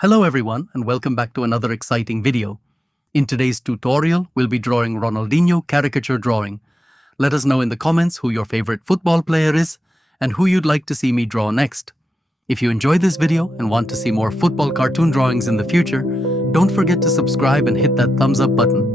Hello everyone and welcome back to another exciting video. In today's tutorial, we'll be drawing Ronaldinho Caricature drawing. Let us know in the comments who your favorite football player is and who you'd like to see me draw next. If you enjoyed this video and want to see more football cartoon drawings in the future, don't forget to subscribe and hit that thumbs up button.